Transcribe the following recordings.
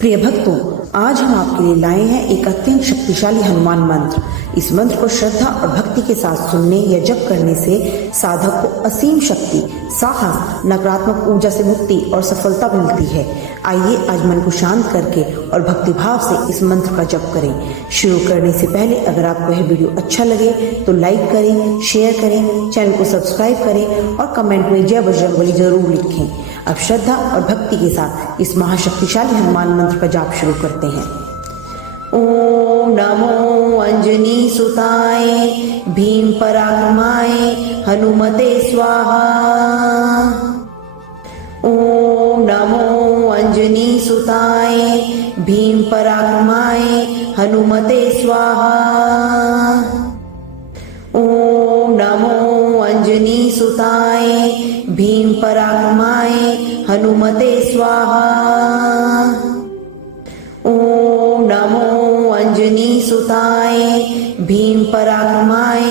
प्रिय भक्तों, आज हम आपके लिए लाए हैं एक अत्यंत शक्तिशाली हनुमान मंत्र। इस मंत्र को श्रद्धा और भक्ति के साथ सुनने या जप करने से साधक को असीम शक्ति, साहस, नकारात्मक ऊर्जा से मुक्ति और सफलता मिलती है। आइए आज मन को शांत करके और भक्तिभाव से इस मंत्र का जप करें। शुरू करने से पहले अगर आपको यह वीडियो अच्छा लगे तो लाइक करें, शेयर करें, चैनल को सब्सक्राइब करें और कमेंट में जय बजरंगबली जरूर लिखें। अब श्रद्धा और भक्ति के साथ इस महाशक्तिशाली हनुमान मंत्र का जाप शुरू करते हैं। ओम नमो अंजनी सुताय भीम पराक्रमाय हनुमते स्वाहा। ओम नमो अंजनी सुताय भीम पराक्रमाय हनुमते स्वाहा। ओम नमो अंजनी सुताय भीम पराक्रमाय हनुमते स्वाहा। ओम नमो अंजनी सुताय भीम पराक्रमाय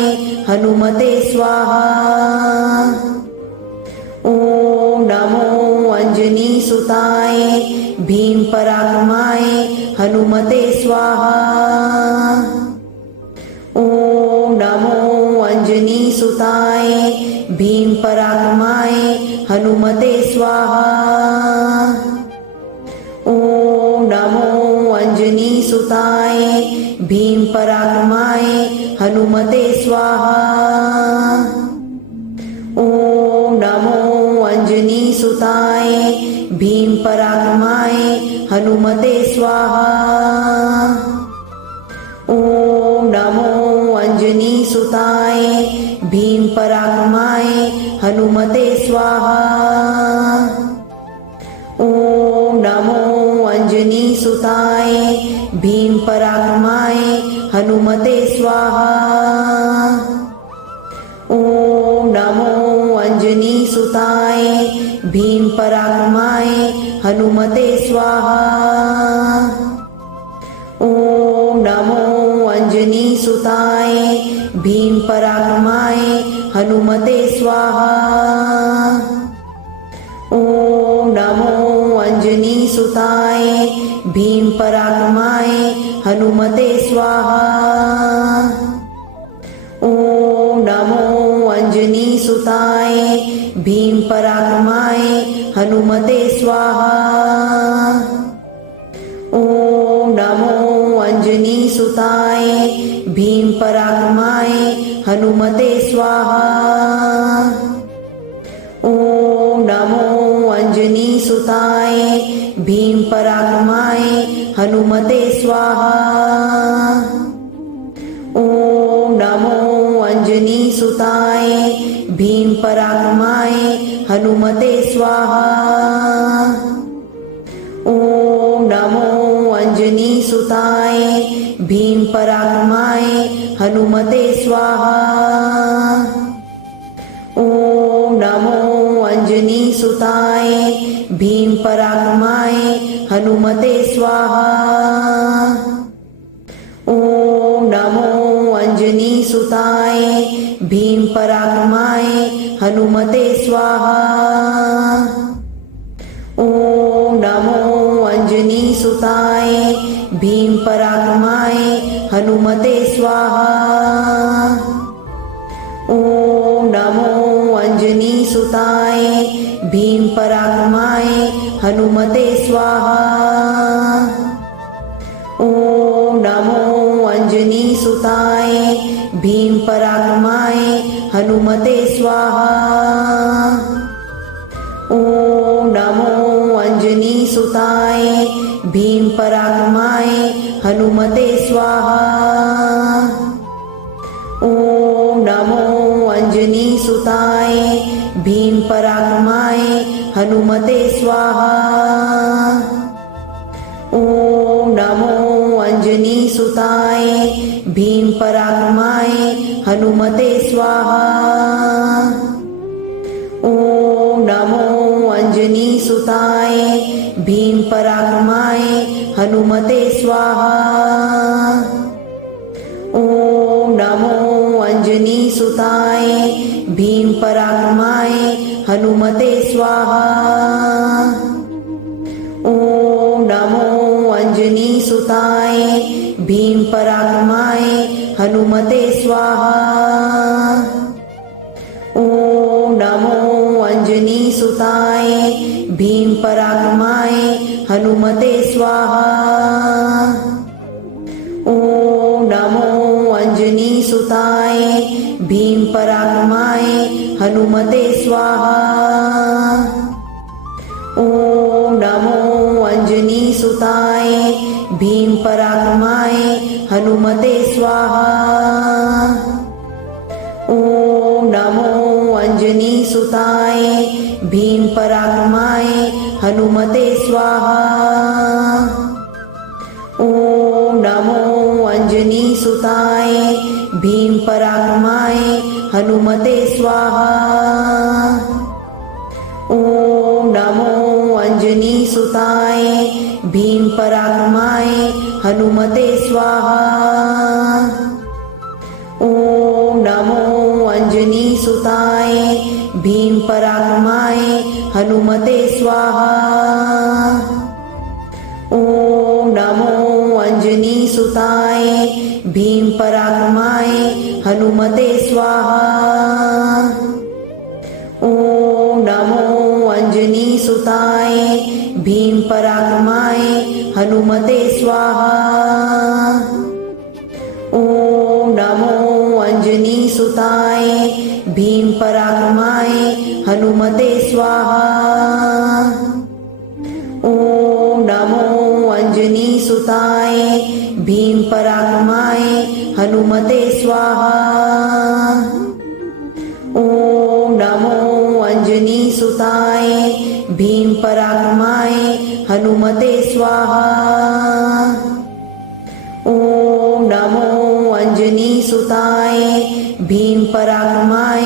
हनुमते स्वाहा। ओम नमो अंजनी सुताय भीम पराक्रमाय हनुमते स्वाहा। ओम नमो अंजनी सुताय भीम पराक्रमाय हनुमते स्वाहा। ओम नमो अंजनी सुताय भीम पराक्रमाय हनुमते स्वाहा। ओम नमो अंजनी सुताय भीम पराक्रमाय हनुमते स्वाहा। ओम नमो अंजनी सुताय भीम पराक्रमाय हनुमते स्वाहा। ओम नमो अंजनी सुताय भीम पराक्रमाय हनुमते स्वाहा। ओम नमो अंजनी सुताय भीम पराक्रमाय हनुमते स्वाहा। ओम नमो अंजनी सुताय भीम पराक्रमाय हनुमते स्वाहा। ओम नमो अंजनी सुताय भीम पराक्रमाय हनुमते स्वाहा। ओम नमो अंजनी सुताय भीम पराक्रमाय हनुमते स्वाहा। ओम नमो अंजनी सुताय भीम पराक्रमाय हनुमते स्वाहा। ओम नमो अंजनी सुताय भीम पराक्रमाय हनुमते स्वाहा। ओम नमो अंजनी सुताय भीम पराक्रमाय हनुमते स्वाहा। ओम नमो अंजनी सुताय भीम पराक्रमाय हनुमते स्वाहा। ओम नमो अंजनी सुताय भीम पराक्रमाय हनुमते स्वाहा। ओम नमो अंजनी सुताय भीम पराक्रमाय हनुमते स्वाहा। ओम नमो अंजनी सुताय भीम पराक्रमाय हनुमते स्वाहा। ओम नमो अंजनी सुताय भीम पराक्रमाय हनुमते स्वाहा। ओम नमो अंजनी सुताय भीम पराक्रमाय हनुमते स्वाहा। ओम नमो अंजनी सुताय भीम पराक्रमाय हनुमते स्वाहा। ओम नमो अंजनी सुताय भीम पराक्रमाय हनुमते स्वाहा। ओम नमो अंजनी सुताय भीम पराक्रमाय हनुमते स्वाहा। ओम नमो अंजनी सुताय भीम पराक्रमाय हनुमते स्वाहा। ओम नमो अंजनी सुताय भीम पराक्रमाय हनुमते स्वाहा। ओम नमो अंजनी सुताय भीम पराक्रमाय हनुमते स्वाहा। ओम नमो अंजनी सुताय भीम पराक्रमाय हनुमते स्वाहा। ओम नमो अंजनी सुताय भीम पराक्रमाय हनुमते स्वाहा। ओम नमो अंजनी सुताय भीम पराक्रमाय हनुमते स्वाहा। ओम नमो अंजनी सुताय भीम पराक्रमाय हनुमते स्वाहा। ओम नमो अंजनी सुताय भीम पराक्रमाय हनुमते स्वाहा। ओम नमो अंजनी सुताय भीम पराक्रमाय हनुमते स्वाहा। ओम नमो अंजनी सुताय भीम पराक्रमाय हनुमते स्वाहा। ओम नमो अंजनी सुताय भीम पराक्रमाय हनुमते स्वाहा। ओम नमो अंजनी सुताय भीम पराक्रमाय हनुमते स्वाहा। ओम नमो अंजनी सुताय भीम पराक्रमाय हनुमते स्वाहा। ओम नमो अंजनी सुताय भीम पराक्रमाय हनुमते स्वाहा। ओम नमो अंजनी सुताय भीम पराक्रमाय हनुमते स्वाहा। ओम नमो अंजनी सुताय भीम पराक्रमाय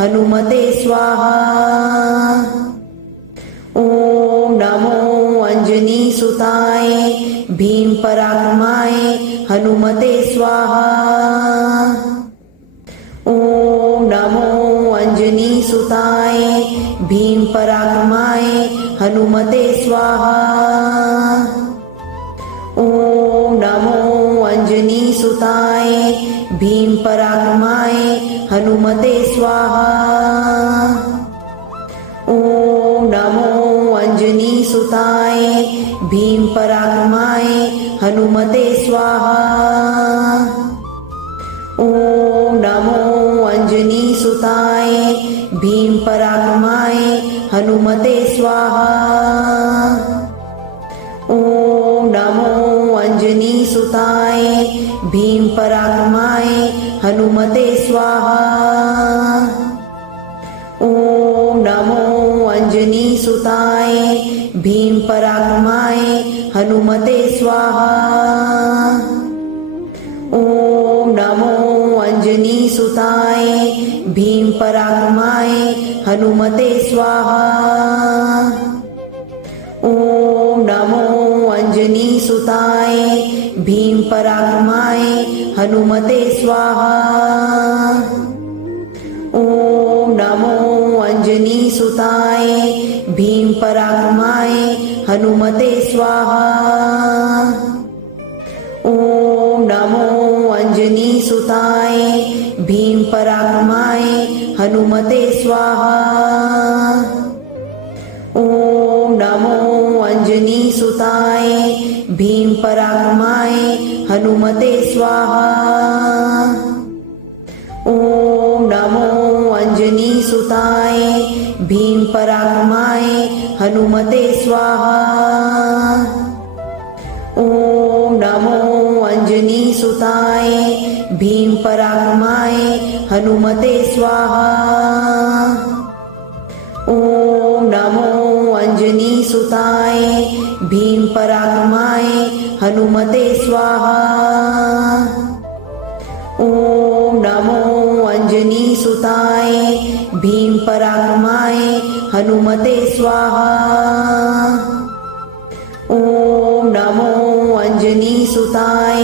हनुमते स्वाहा। ओम नमो अंजनी सुताय भीम पराक्रमाय हनुमते स्वाहा। ओम नमो अंजनी सुताय भीम पराक्रमाय हनुमते स्वाहा। ओम नमो अंजनी सुताय भीम पराक्रमाय हनुमते स्वाहा। ओम नमो अंजनी सुताय भीम पराक्रमाय हनुमते स्वाहा। ओम नमो अंजनी सुताय भीम पराक्रमाय हनुमते स्वाहा। ओम नमो अंजनी सुताय भीम पराक्रमाय हनुमते स्वाहा। ओम नमो अंजनी सुताय भीम पराक्रमाय हनुमते स्वाहा। ओम नमो अंजनी सुताय भीम पराक्रमाय हनुमते स्वाहा। ओम नमो अंजनी सुताय भीम पराक्रमाय हनुमते स्वाहा। ओम नमो अंजनी सुताय भीम पराक्रमाय हनुमते स्वाहा। ओम नमो अंजनी सुताय भीम पराक्रमाय हनुमते स्वाहा। ओम नमो अंजनी सुताय भीम पराक्रमाय हनुमते स्वाहा। ओम नमो अंजनी सुताय भीम पराक्रमाय हनुमते स्वाहा। ओम नमो अंजनी सुताय भीम पराक्रमाय हनुमते स्वाहा। ओम नमो अंजनी सुताय भीम पराक्रमाय हनुमते स्वाहा। ओम नमो अंजनी सुताय भीम पराक्रमाय हनुमते स्वाहा। ओम नमो अंजनी सुताय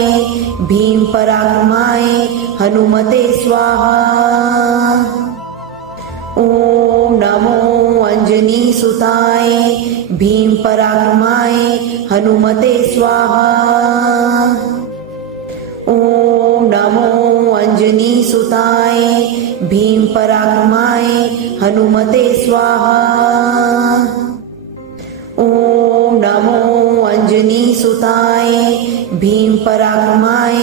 भीम पराक्रमाय हनुमते स्वाहा। ओम नमो अंजनी सुताय भीम पराक्रमाय हनुमते स्वाहा। ओम नमो अंजनी सुताय भीम पराक्रमाय हनुमते स्वाहा। ओम नमो अंजनी सुताय भीम पराक्रमाय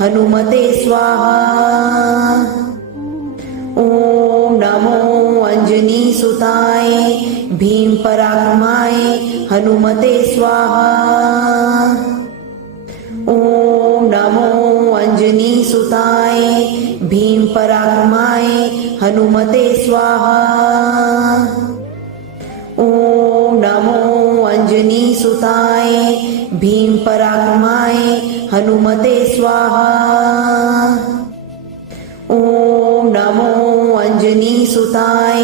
हनुमते स्वाहा। ओम नमो अंजनी सुताय भीम पराक्रमाय हनुमते स्वाहा। ओम नमो अंजनी सुताय भीम पराक्रमाय हनुमते स्वाहा। ओम नमो अंजनी सुताय भीम पराक्रमाय हनुमते स्वाहा। ओम नमो अंजनी सुताय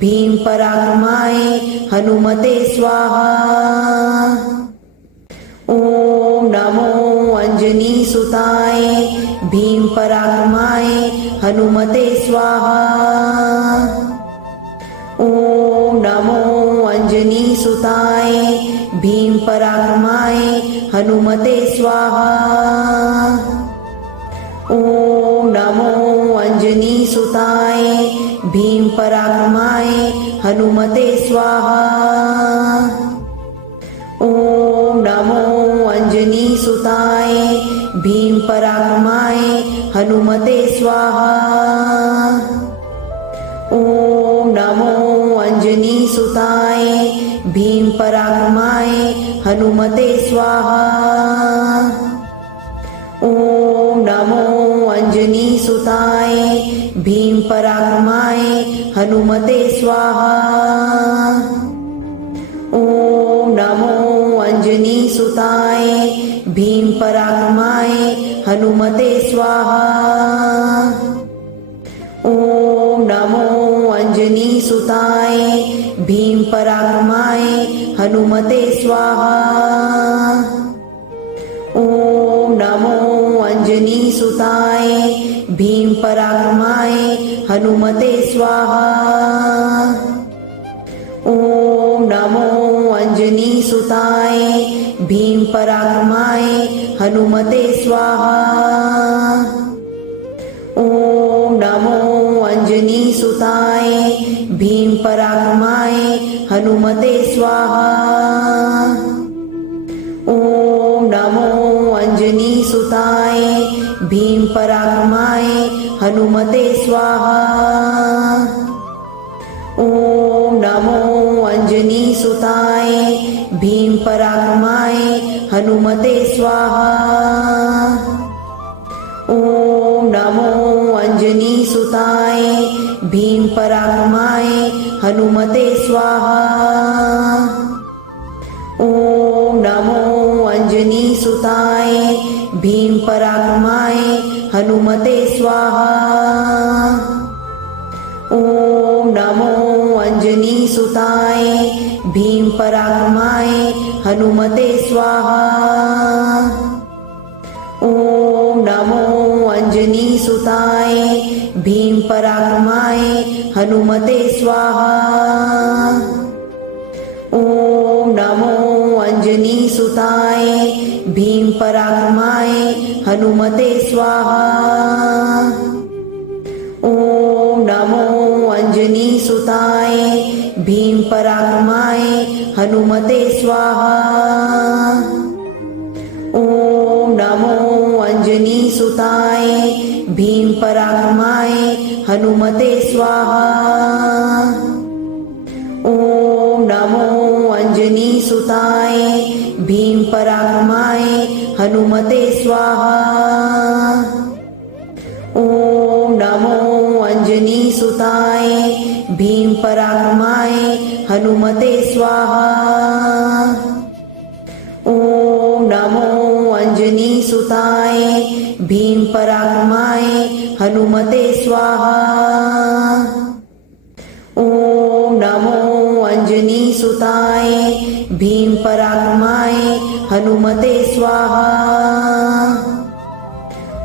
भीम पराक्रमाय हनुमते स्वाहा। ओम नमो अंजनी सुताय भीम पराक्रमाय हनुमते स्वाहा। ओम नमो अंजनी सुताय भीम पराक्रमाय हनुमते स्वाहा। ओम नमो अंजनी सुताय भीम पराक्रमाय हनुमते स्वाहा। ओम नमो अंजनी सुताय भीम पराक्रमाय हनुमते स्वाहा। ओम नमो अंजनी सुताय भीम पराक्रमाय हनुमते स्वाहा। ओम नमो अंजनी सुताय भीम पराक्रमाय हनुमते स्वाहा। ओम नमो अंजनी सुताय भीम पराक्रमाय हनुमते स्वाहा। ओम नमो अंजनी सुताय भीम पराक्रमाय हनुमते स्वाहा। ओम नमो अंजनी सुताय भीम पराक्रमाय हनुमते स्वाहा। ओम नमो अंजनी सुताय भीम पराक्रमाय हनुमते स्वाहा। ओम नमो अंजनी सुताय भीम पराक्रमाय हनुमते स्वाहा। ओम नमो अंजनी सुताय भीम पराक्रमाय हनुमते स्वाहा। ओम नमो अंजनी सुताय भीम पराक्रमाय हनुमते स्वाहा। ओम नमो अंजनी सुताय भीम पराक्रमाय हनुमते स्वाहा। ओम नमो अंजनी सुताय भीम पराक्रमाय हनुमते स्वाहा। ओम नमो अंजनी सुताय भीम पराक्रमाय हनुमते स्वाहा। ओम नमो अंजनी सुताय भीम पराक्रमाय हनुमते स्वाहा। ओम नमो अंजनी सुताय भीम पराक्रमाय हनुमते स्वाहा। ओम नमो अंजनी सुताय भीम पराक्रमाय हनुमते स्वाहा। ओम नमो अंजनी सुताय भीम पराक्रमाय हनुमते स्वाहा। ओम नमो अंजनी सुताय भीम पराक्रमाय हनुमते स्वाहा। ओम नमो अंजनी सुताय भीम पराक्रमाय हनुमते स्वाहा। ओम नमो अंजनी सुताय भीम पराक्रमाय हनुमते स्वाहा। ओम नमो अंजनी सुताय भीम पराक्रमाय हनुमते स्वाहा।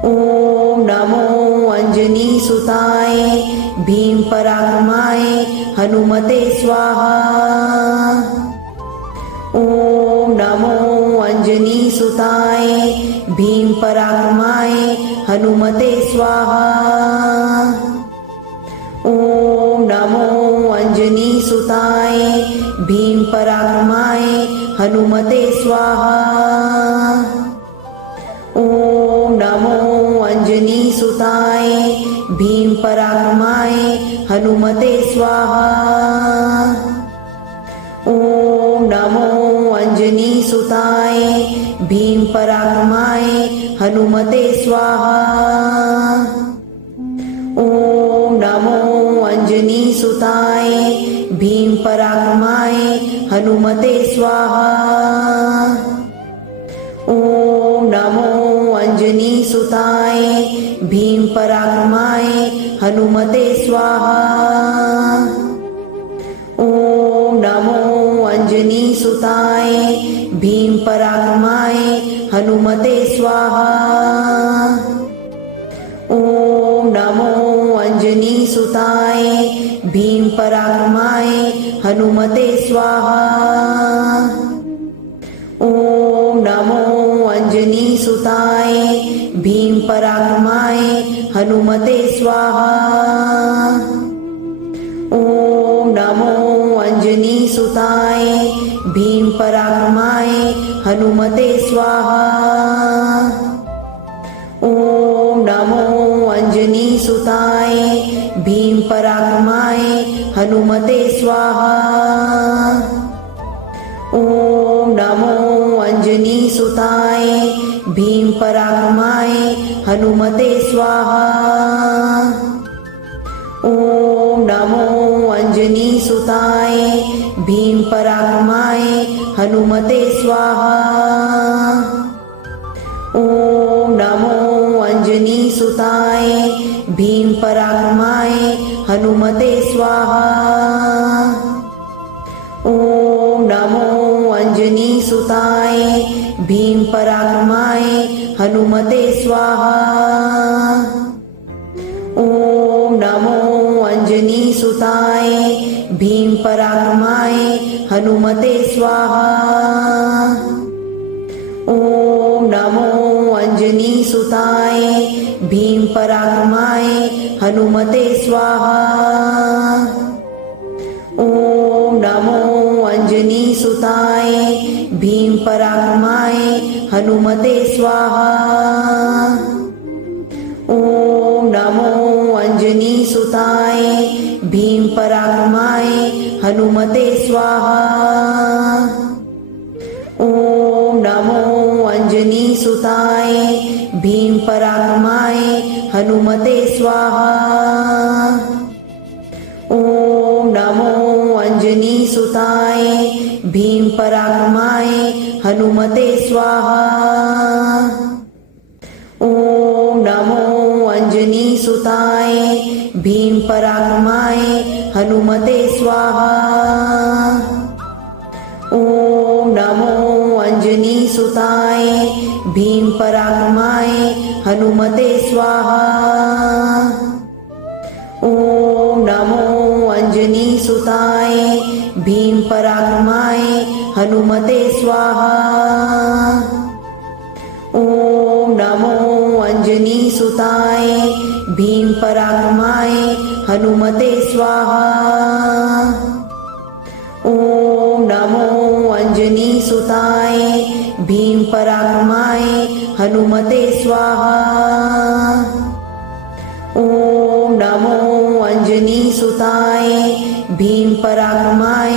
ओम नमो अंजनी सुताय भीम पराक्रमाय हनुमते स्वाहा। ओम नमो सुताय भीम पराक्रमाय हनुमते स्वाहा। ओम नमो अंजनी सुताय भीम पराक्रमाय हनुमते स्वाहा। ओम नमो अंजनी सुताय भीम पराक्रमाय हनुमते स्वाहा। ओम नमो अंजनी सुताय भीम पराक्रमाय हनुमते स्वाहा। ओम नमो अंजनी सुताय भीम पराक्रमाय हनुमते स्वाहा। ओम नमो अंजनी सुताय भीम पराक्रमाय हनुमते स्वाहा। ओम नमो अंजनी सुताय भीम पराक्रमाय हनुमते स्वाहा। ओम नमो अंजनी सुताय भीम पराक्रमाय हनुमते स्वाहा। ओम नमो अंजनी सुताय भीम पराक्रमाय हनुमते स्वाहा। ओम नमो अंजनी सुताय भीम पराक्रमाय हनुमते स्वाहा। ओम नमो अंजनी सुताय भीम पराक्रमाय हनुमते स्वाहा। ओम नमो अंजनी सुताय भीम पराक्रमाय हनुमते स्वाहा। ओम नमो अंजनी सुताय भीम पराक्रमाय हनुमते स्वाहा। ओम नमो अंजनी सुताय भीम पराक्रमाय हनुमते स्वाहा। ओम नमो अंजनी सुताय भीम पराक्रमाय हनुमते स्वाहा। ओम नमो अंजनी सुताय भीम पराक्रमाय हनुमते स्वाहा। ओम नमो अंजनी सुताय भीम पराक्रमाय हनुमते स्वाहा। ओम नमो अंजनी सुताय भीम पराक्रमाय हनुमते स्वाहा। ओम नमो अंजनी सुताय भीम पराक्रमाय हनुमते स्वाहा। ओम नमो अंजनी सुताय भीम पराक्रमाय हनुमते स्वाहा। ओम नमो अंजनी सुताय भीम पराक्रमाय हनुमते स्वाहा। ओम नमो अंजनी सुताय भीम पराक्रमाय हनुमते स्वाहा। ओम नमो अंजनी सुताय भीम पराक्रमाय हनुमते स्वाहा। ओम नमो अंजनी सुताय भीम पराक्रमाय हनुमते स्वाहा। ओम नमो अंजनी सुताय भीम पराक्रमाय हनुमते स्वाहा। ओम नमो अंजनी सुताय भीम पराक्रमाय हनुमते स्वाहा। ओम नमो अंजनी सुताय भीम पराक्रमाय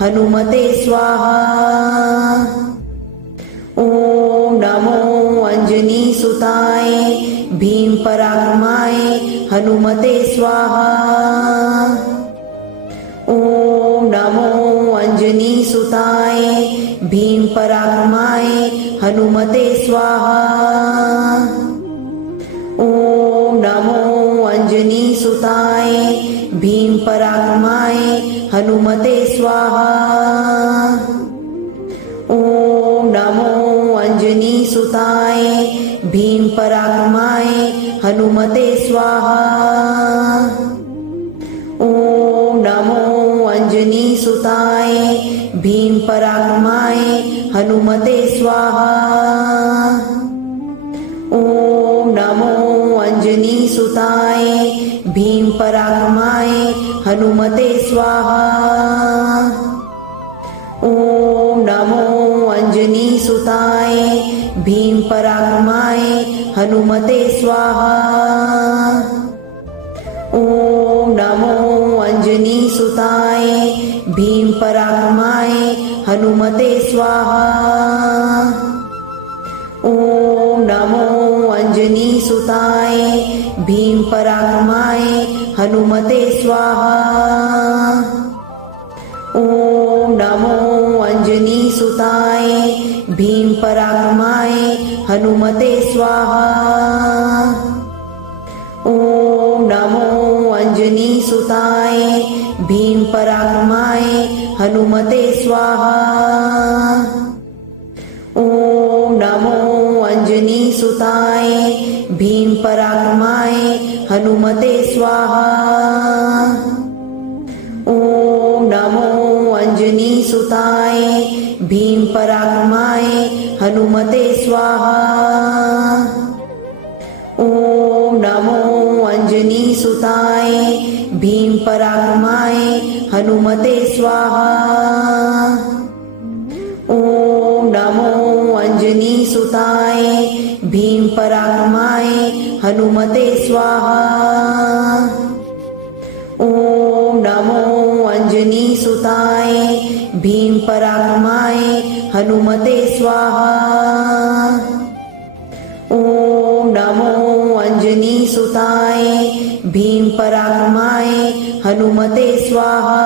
हनुमते स्वाहा। ओम नमो अंजनी सुताय भीम पराक्रमाय हनुमते स्वाहा। ओम नमो अंजनी सुताय भीम पराक्रमाय हनुमते स्वाहा। ओम नमो अंजनी सुताय भीम पराक्रमाय हनुमते स्वाहा। ओम नमो अंजनी सुताय भीम पराक्रमाय हनुमते स्वाहा। ओम नमो अंजनी सुताय भीम पराक्रमाय हनुमते स्वाहा। ओम नमो अंजनी सुताय भीम पराक्रमाय हनुमते स्वाहा। ओम नमो अंजनी सुताय भीम पराक्रमाय हनुमते स्वाहा। ओम नमो अंजनी सुताय भीम पराक्रमाय हनुमते स्वाहा। ओम नमो अंजनी सुताय भीम पराक्रमाय हनुमते स्वाहा। ओम नमो अंजनी सुताय भीम पराक्रमाय हनुमते स्वाहा। ओम नमो अंजनी सुताय भीम पराक्रमाय हनुमते स्वाहा। ओम नमो अंजनी सुताय भीम पराक्रमाय हनुमते स्वाहा। ओम नमो अंजनी सुताय भीम पराक्रमाय हनुमते स्वाहा। ओम नमो अंजनी सुताय भीम पराक्रमाय हनुमते स्वाहा। ओम नमो अंजनी सुताय भीम पराक्रमाय हनुमते स्वाहा। ओम नमो अंजनी सुताय भीम पराक्रमाय हनुमते स्वाहा। ओम नमो अंजनी सुताय भीम पराक्रमाय हनुमते स्वाहा।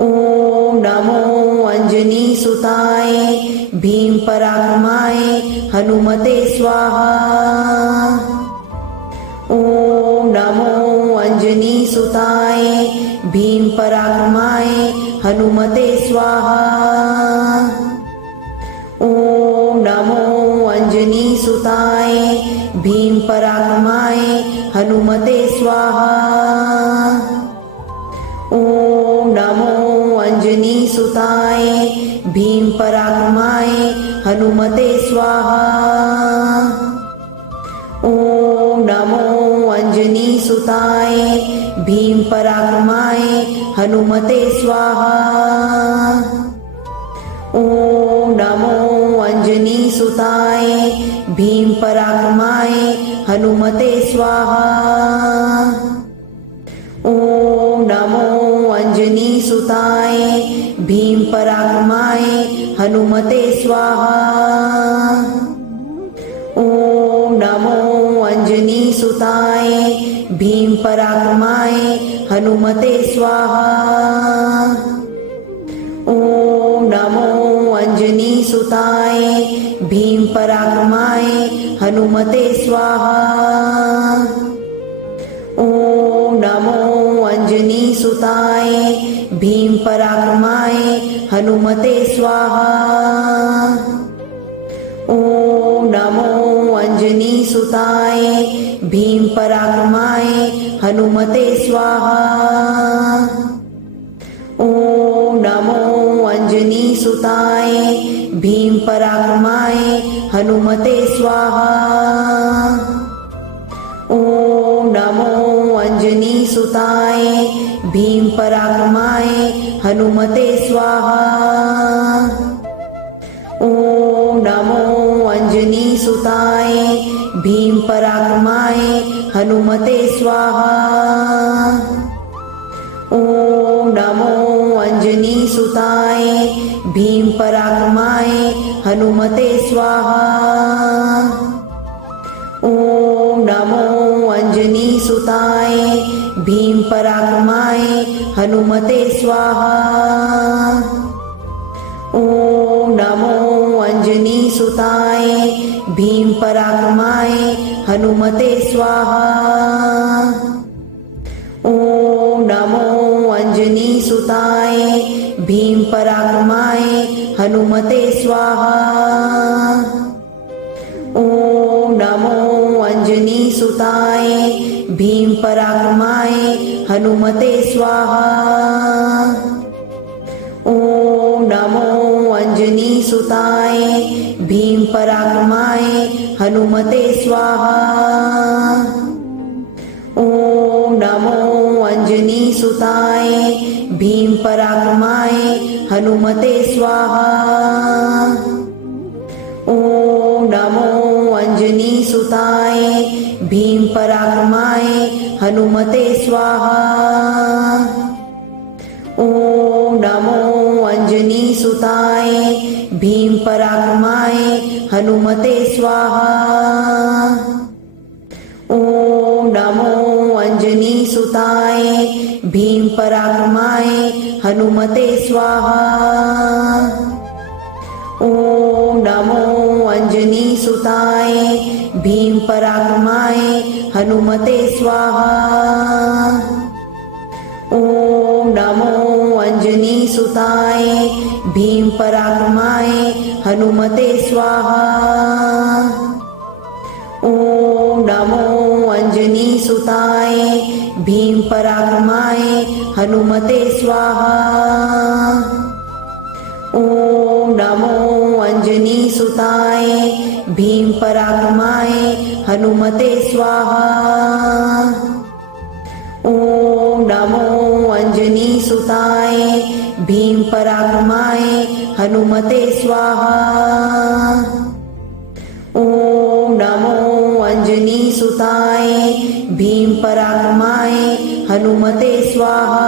ओम नमो अंजनी सुताय भीम पराक्रमाय हनुमते स्वाहा। ओम नमो अंजनी सुताय भीम पराक्रमाय हनुमते स्वाहा। ओम नमो अंजनी सुताय भीम पराक्रमाय हनुमते स्वाहा। ओम नमो अंजनी सुताय भीम पराक्रमाय हनुमते स्वाहा। ओम नमो अंजनी सुताय भीम पराक्रमाय हनुमते स्वाहा। ओम नमो अंजनी सुताय भीम पराक्रमाय हनुमते स्वाहा। ओम नमो अंजनी सुताय भीम पराक्रमाय हनुमते स्वाहा। ओम नमो अंजनी सुताय भीम पराक्रमाय हनुमते स्वाहा। ओम नमो अंजनी सुताय भीम पराक्रमाय हनुमते स्वाहा। ओम नमो अंजनी सुताय भीम पराक्रमाय हनुमते स्वाहा। ओम नमो अंजनी सुताय भीम पराक्रमाय हनुमते स्वाहा। ओम नमो अंजनी सुताय भीम पराक्रमाय हनुमते स्वाहा। ओम नमो अंजनी सुताय भीम पराक्रमाय हनुमते स्वाहा। ओम नमो अंजनी सुताय भीम पराक्रमाय हनुमते स्वाहा। ओम नमो अंजनी सुताय भीम पराक्रमाय हनुमते स्वाहा। ओम नमो अंजनी सुताय भीम पराक्रमाय हनुमते स्वाहा। ओम नमो अंजनी सुताय भीम पराक्रमाय हनुमते स्वाहा। ओम नमो अंजनी सुताय भीम पराक्रमाय हनुमते स्वाहा। ओम नमो अंजनी सुताय भीम पराक्रमाय हनुमते स्वाहा। ओम नमो सुताय भीम पराक्रमाय हनुमते स्वाहा। ओम नमो अंजनी सुताय भीम पराक्रमाय हनुमते स्वाहा। ओम नमो अंजनी सुताय भीम पराक्रमाय हनुमते स्वाहा। ओम नमो अंजनी सुताय भीम पराक्रमाय हनुमते स्वाहा। ओम नमो अंजनी सुताय भीम पराक्रमाय हनुमते स्वाहा। ओम नमो अंजनी सुताय भीम पराक्रमाय हनुमते स्वाहा। ओम नमो अंजनी सुताय भीम पराक्रमाय हनुमते स्वाहा। ओम नमो अंजनी सुताय भीम पराक्रमाय हनुमते स्वाहा। ओम नमो अंजनी सुताय भीम पराक्रमाय हनुमते स्वाहा। ओम नमो अंजनी सुताय भीम पराक्रमाय हनुमते स्वाहा। ओम नमो अंजनी सुताय भीम पराक्रमाय हनुमते स्वाहा।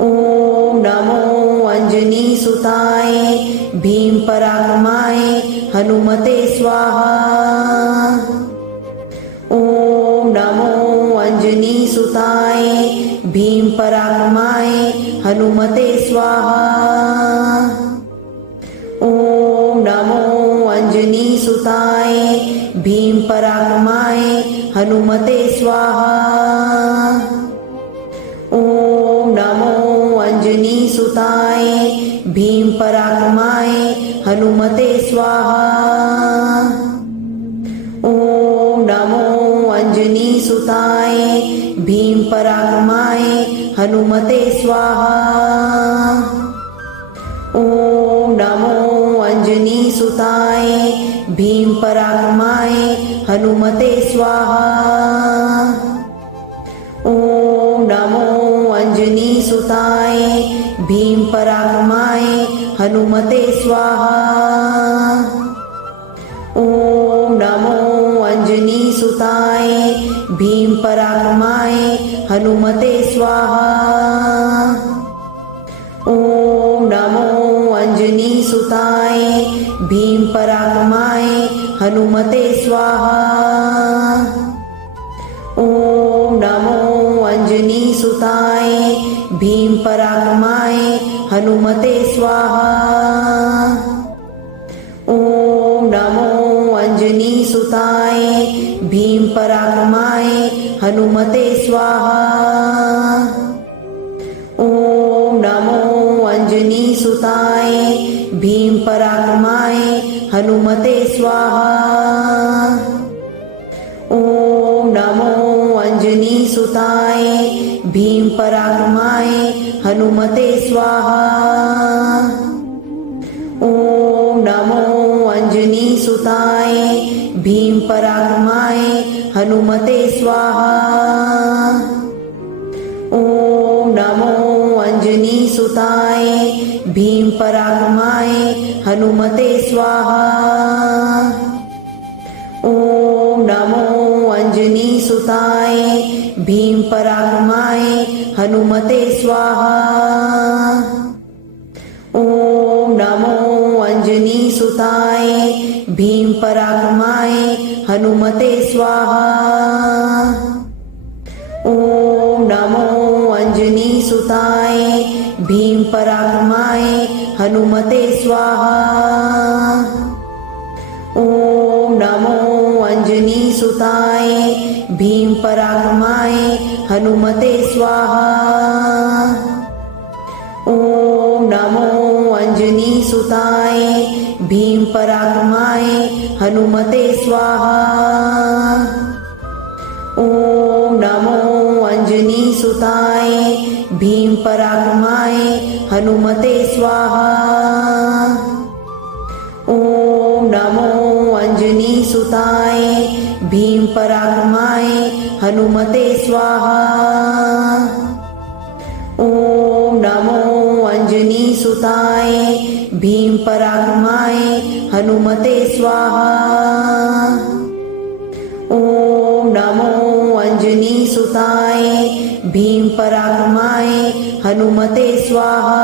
ओम नमो अंजनी सुताय भीम पराक्रमाय हनुमते स्वाहा। ओम नमो अंजनी सुताय भीम पराक्रमाय हनुमते स्वाहा। ओम नमो अंजनी सुताय भीम पराक्रमाय हनुमते स्वाहा। ओम नमो अंजनी सुताय भीम पराक्रमाय हनुमते स्वाहा। ओम नमो अंजनी सुताय भीम पराक्रमाय हनुमते स्वाहा। ओम नमो अंजनी सुताय भीम पराक्रमाय हनुमते स्वाहा। ओम नमो अंजनी सुताय भीम पराक्रमाय हनुमते स्वाहा। ओम नमो अंजनी सुताय भीम पराक्रमाय हनुमते स्वाहा। ओम नमो अंजनी सुताय भीम पराक्रमाय हनुमते स्वाहा। ओम नमो अंजनी सुताय भीम पराक्रमाय हनुमते स्वाहा। ओम नमो अंजनी सुताय भीम पराक्रमाय हनुमते स्वाहा। ओम नमो अंजनी सुताय भीम पराक्रमाय हनुमते स्वाहा। ओम नमो अंजनी सुताय भीम पराक्रमाय हनुमते स्वाहा। ओम नमो अंजनी सुताय भीम पराक्रमाय हनुमते स्वाहा। ओम नमो अंजनी सुताय भीम पराक्रमाय हनुमते स्वाहा। ओम नमो अंजनी सुताय भीम पराक्रमाय हनुमते स्वाहा। ओम नमो अंजनी सुताय भीम पराक्रमाय हनुमते स्वाहा। ओम नमो अंजनी सुताय भीम पराक्रमाय हनुमते स्वाहा। ओम नमो अंजनी सुताय भीम पराक्रमाय हनुमते स्वाहा। ओम नमो अंजनी सुताय भीम पराक्रमाय हनुमते स्वाहा। ओम नमो अंजनी सुताय भीम पराक्रमाय हनुमते स्वाहा। सुताय भीम पराक्रमाय हनुमते स्वाहा। ओम नमो अंजनी सुताय भीम पराक्रमाय हनुमते स्वाहा। ओम नमो अंजनी सुताय भीम पराक्रमाय हनुमते स्वाहा।